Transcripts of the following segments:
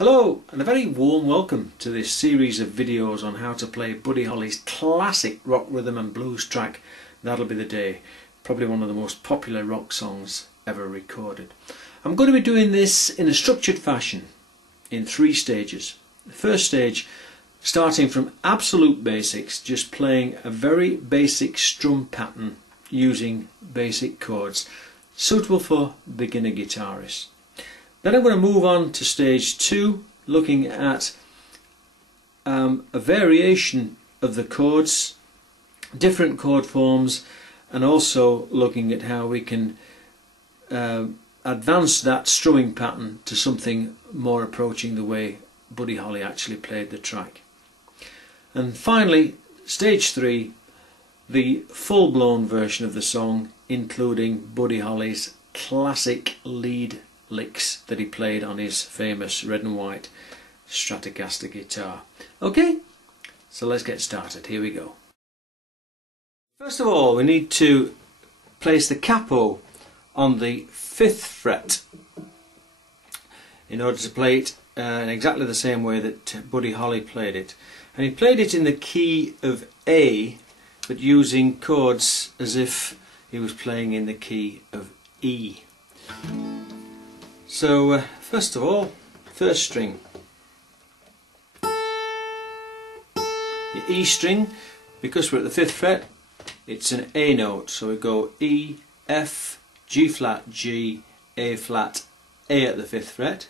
Hello and a very warm welcome to this series of videos on how to play Buddy Holly's classic rock rhythm and blues track, That'll Be the Day, probably one of the most popular rock songs ever recorded. I'm going to be doing this in a structured fashion in 3 stages. The first stage, starting from absolute basics, just playing a very basic strum pattern using basic chords, suitable for beginner guitarists. Then I'm going to move on to stage 2, looking at a variation of the chords, different chord forms, and also looking at how we can advance that strumming pattern to something more approaching the way Buddy Holly actually played the track. And finally, stage 3, the full-blown version of the song, including Buddy Holly's classic lead licks that he played on his famous red and white Stratocaster guitar. Okay, so let's get started. Here we go. First of all, we need to place the capo on the 5th fret in order to play it in exactly the same way that Buddy Holly played it. And he played it in the key of A, but using chords as if he was playing in the key of E. So first of all, first string, the E string, because we're at the 5th fret, it's an A note, so we go E, F, G flat, G, A flat, A at the 5th fret.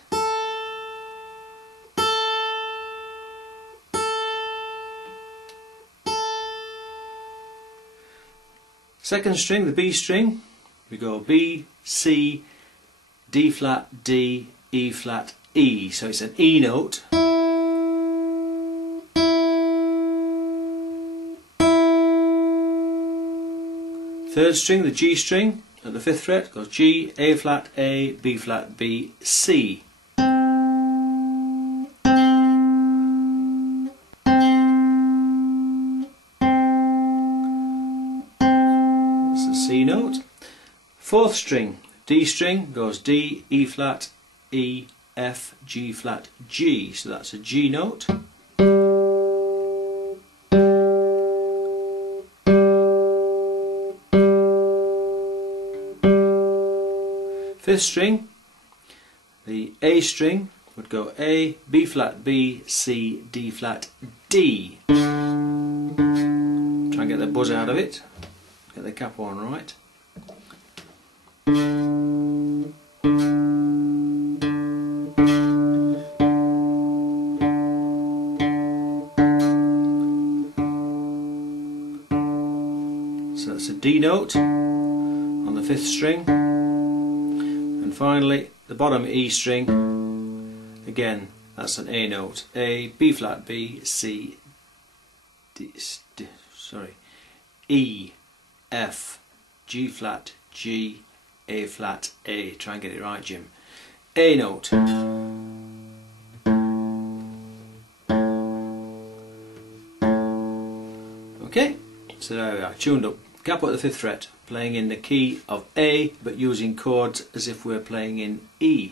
Second string, the B string, we go B, C, D flat, D, E flat, E, so it's an E note. Third string, the G string, at the 5th fret, goes G, A flat, A, B flat, B, C. That's the C note. 4th string, D string, goes D, E flat, E, F, G flat, G, so that's a G note. Fifth string, the A string would go A, B flat, B, C, D flat, D. Try and get the buzz out of it, get the capo on right. So that's a D note on the 5th string, and finally the bottom E string, again that's an A note, A, B flat, B, C, E, F, G flat, G, A flat, A. Try and get it right, Jim. A note. Okay, so there we are, tuned up. Capo at the 5th fret, playing in the key of A, but using chords as if we're playing in E.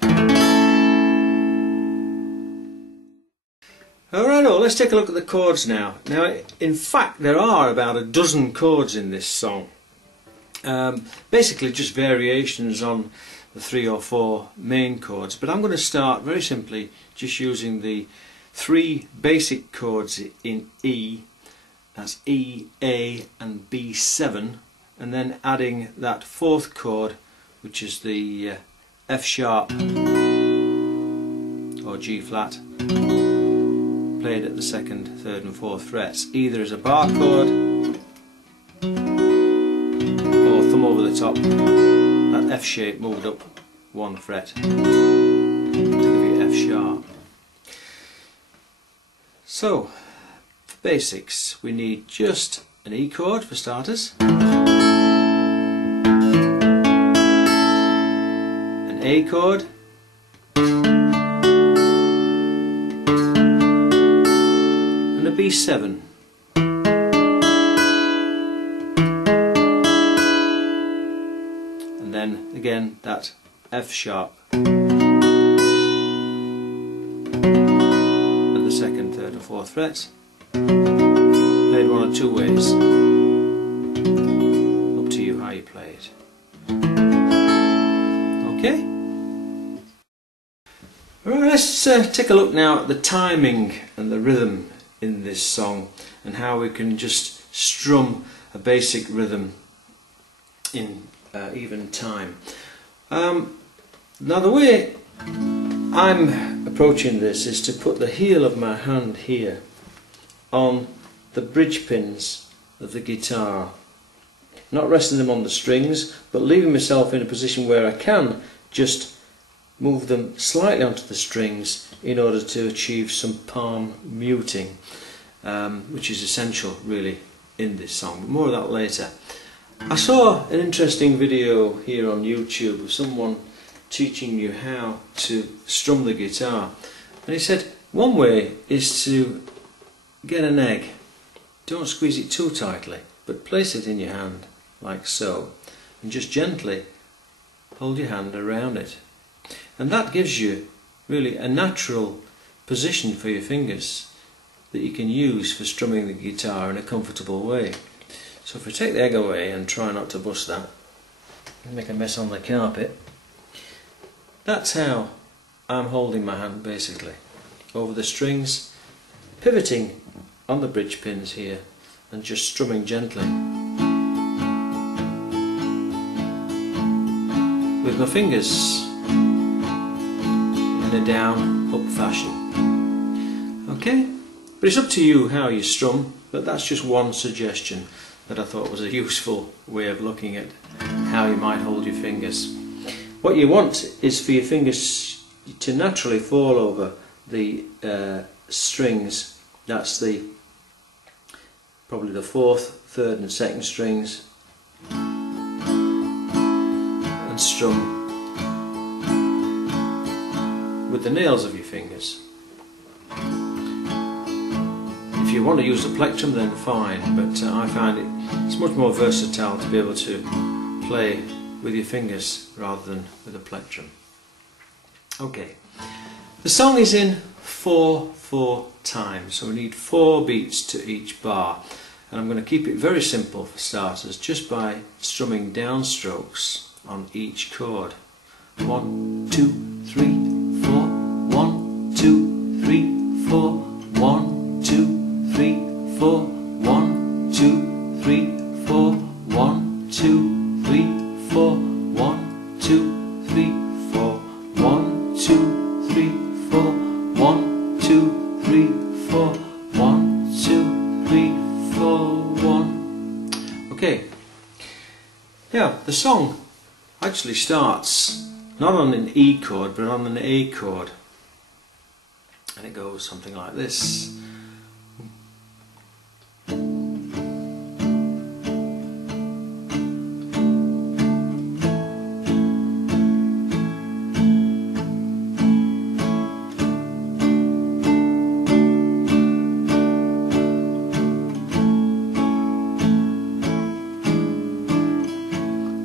Alright, let's take a look at the chords now. Now, in fact, there are about a dozen chords in this song. Basically just variations on the 3 or 4 main chords, but I'm going to start very simply just using the 3 basic chords in E. That's E, A and B7, and then adding that 4th chord, which is the F sharp or G flat, played at the 2nd, 3rd and 4th frets, either as a bar chord or thumb over the top, that F shape moved up 1 fret to give you F sharp. So, for basics, we need just an E chord for starters, an A chord, and a B7. And then again that F sharp. the 4th fret, played one or two ways, up to you how you play it. Okay? Alright, let's take a look now at the timing and the rhythm in this song and how we can just strum a basic rhythm in even time. Now the way I'm approaching this is to put the heel of my hand here on the bridge pins of the guitar, not resting them on the strings, but leaving myself in a position where I can just move them slightly onto the strings in order to achieve some palm muting, which is essential really in this song, but more of that later. I saw an interesting video here on YouTube of someone teaching you how to strum the guitar, and he said one way is to get an egg. Don't squeeze it too tightly, but place it in your hand like so, and just gently hold your hand around it, and that gives you really a natural position for your fingers that you can use for strumming the guitar in a comfortable way. So if we take the egg away and try not to bust that and make a mess on the carpet, that's how I'm holding my hand basically, over the strings, pivoting on the bridge pins here and just strumming gently with my fingers in a down up fashion. Okay, but it's up to you how you strum, but that's just one suggestion that I thought was a useful way of looking at how you might hold your fingers. What you want is for your fingers to naturally fall over the strings. That's probably the 4th, 3rd and 2nd strings, and strum with the nails of your fingers. If you want to use the plectrum, then fine, but I find it's much more versatile to be able to play with your fingers rather than with a plectrum. Okay, the song is in 4/4 time, so we need 4 beats to each bar, and I'm going to keep it very simple for starters, just by strumming downstrokes on each chord. 1, 2, 3, 4. 1, 2, 3, 4. 1, 2, 3, 4. 1, 2, 3, 4. 1, 2, 3, 4. 1, 2, 3, 4. 1, 2, 3, 4. 1, 2, 3, 4. 1, 2, 3, 4. 1. Okay. Now the song actually starts not on an E chord but on an A chord, and it goes something like this.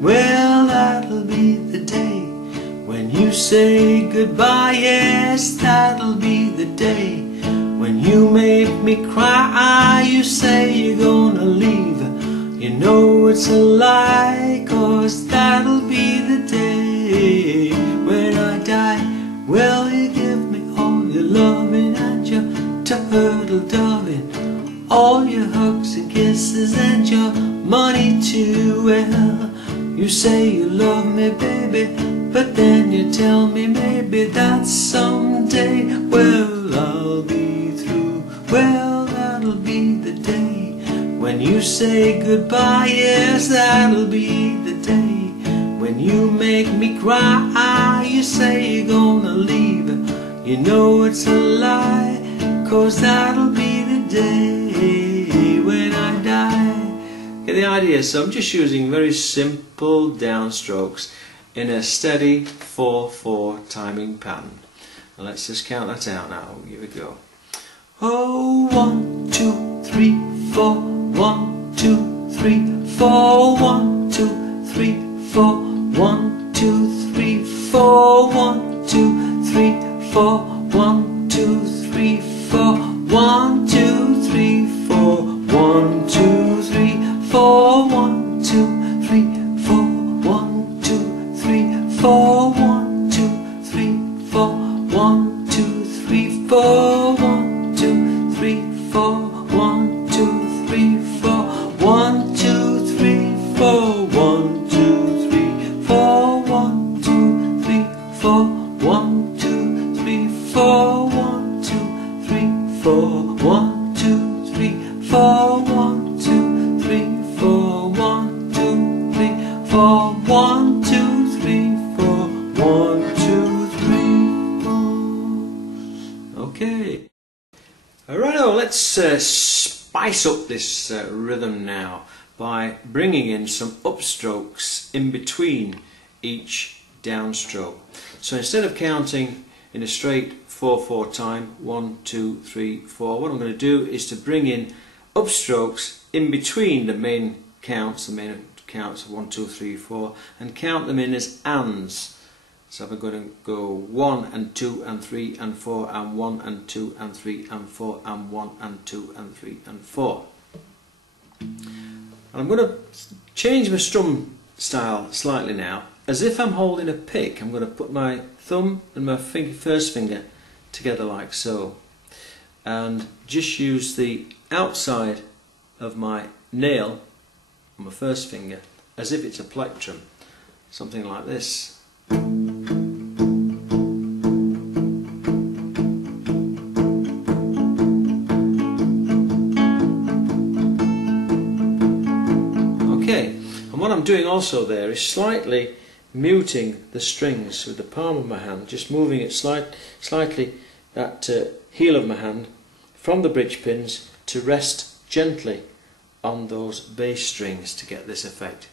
Well, that'll be the day when you say goodbye. Yes, that'll be the day when you make me cry. You say you're gonna leave, you know it's a lie, 'cause that'll be the day when I die. Well, you give me all your loving and your turtle doving, all your hugs and kisses and your money too. Well, you say you love me, baby, but then you tell me maybe that someday, well, I'll be through. Well, that'll be the day when you say goodbye. Yes, that'll be the day when you make me cry. You say you're gonna leave, you know it's a lie, 'cause that'll be the day when I die. Get the idea? So I'm just using very simple downstrokes in a steady 4/4 timing pattern. And let's just count that out now. Here we go. Oh, 1, 2, 3, 4. 1, 2, 3, 4. 1, 2, 3, 4. 1, 2, 3, 4. 1, 2, 3, 4. 1, 2, 3, 4. 1, 4, 1, 2, 3, 4, 1, 2, 3, 4, 1, 2, 3, 4, 1, 2, 3, 4, 1, 2, 3, 4, 1, 2, 3, 4, 1, 2, 3, 4, 1, 2, 3, 4, 1, 2, 3, 4, 1, 2, 3, 4, 1, 2, 3, 4, 1, 2, 3, 4, 1, 2, 3, 4, 1, 2, 3, 4. Okay. Alrighto, let's spice up this rhythm now by bringing in some upstrokes in between each downstroke. So instead of counting in a straight 4/4 time, 1, 2, 3, 4, what I'm going to do is to bring in upstrokes in between the main counts of 1, 2, 3, 4, and count them in as ands. So I'm going to go 1 and 2 and 3 and 4 and 1 and 2 and 3 and 4 and 1 and 2 and 3 and 4. And I'm going to change my strum style slightly now. As if I'm holding a pick, I'm going to put my thumb and my first finger together like so, and just use the outside of my nail on my first finger as if it's a plectrum, something like this. Okay, and what I'm doing also there is slightly muting the strings with the palm of my hand, just moving it slightly, that heel of my hand from the bridge pins to rest gently on those bass strings to get this effect,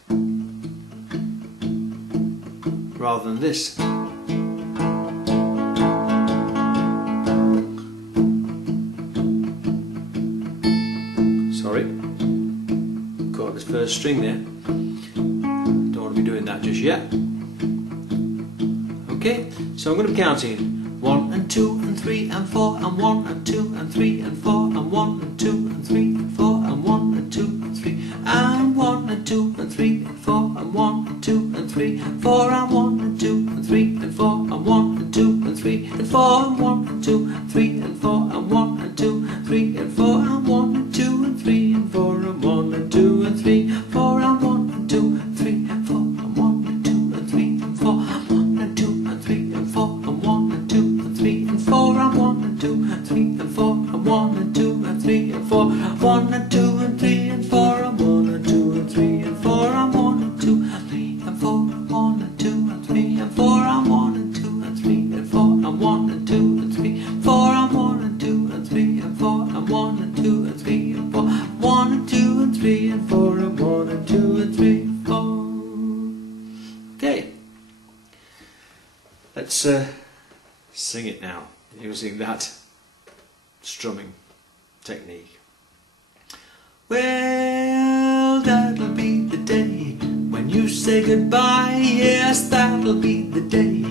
rather than this. Sorry, caught this first string there. Don't want to be doing that just yet. Okay, so I'm going to be counting 1 and 2 and 3 and 4 and 1 and 2 and 3 and 4 and 1 and 2 and 3 and 4 and 1 and 2 and 3 and 1 and 2 and 3 and 4 and 1 and 2 and 3 and 4 and 1 and 2 and 3 and 4 and 1 and 2 and 3 and 4 and 1 and 2 and 3 and 4 and 1 and 2 and 3 and 4 and 1 and 2 and 3 and 4 and 1 and 2 and 3 and 4 and 1 and 2 and 3 and 4 and 1 and 2 and 3 and 4 and 1 and 2 and 3 and 4 and 1 and 2 and 3 and 4 and 1 and 2 and 3 and 4 and 1 and 2 and 3 and 4 1 and 2 and 3 and 4 and 1 and 2 and 3 and 4 and 1 and 2 and 3 and 4 and 1 and 2 and 3 and 4 and 1 and 2 and 3 and 4 and 1 and 2 and 3 4 and 1 and 2 and 3 and 4 and 1 and 2 and 3 and 4 1 and 2 and 3 and 4 and 1 and 2 and 3 and 4. Okay, let's sing it now using that strumming technique. Well, that'll be the day when you say goodbye. Yes, that'll be the day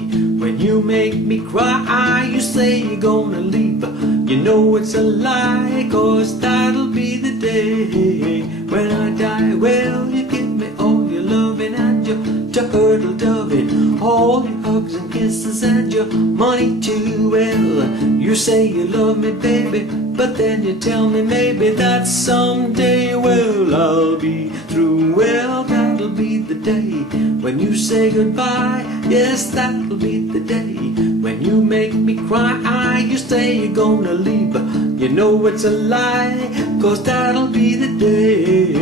when you make me cry. You say you're gonna leave, you know it's a lie, 'cause that'll be the day when I die. Well, you give me all your loving and your turtle doving, all your hugs and kisses and your money too. Well, you say you love me, baby, but then you tell me maybe that someday, well, I'll be through. Well, that'll be the day when you say goodbye. Yes, that'll be the day when you make me cry. You say you're gonna leave, you know it's a lie, 'cause that'll be the day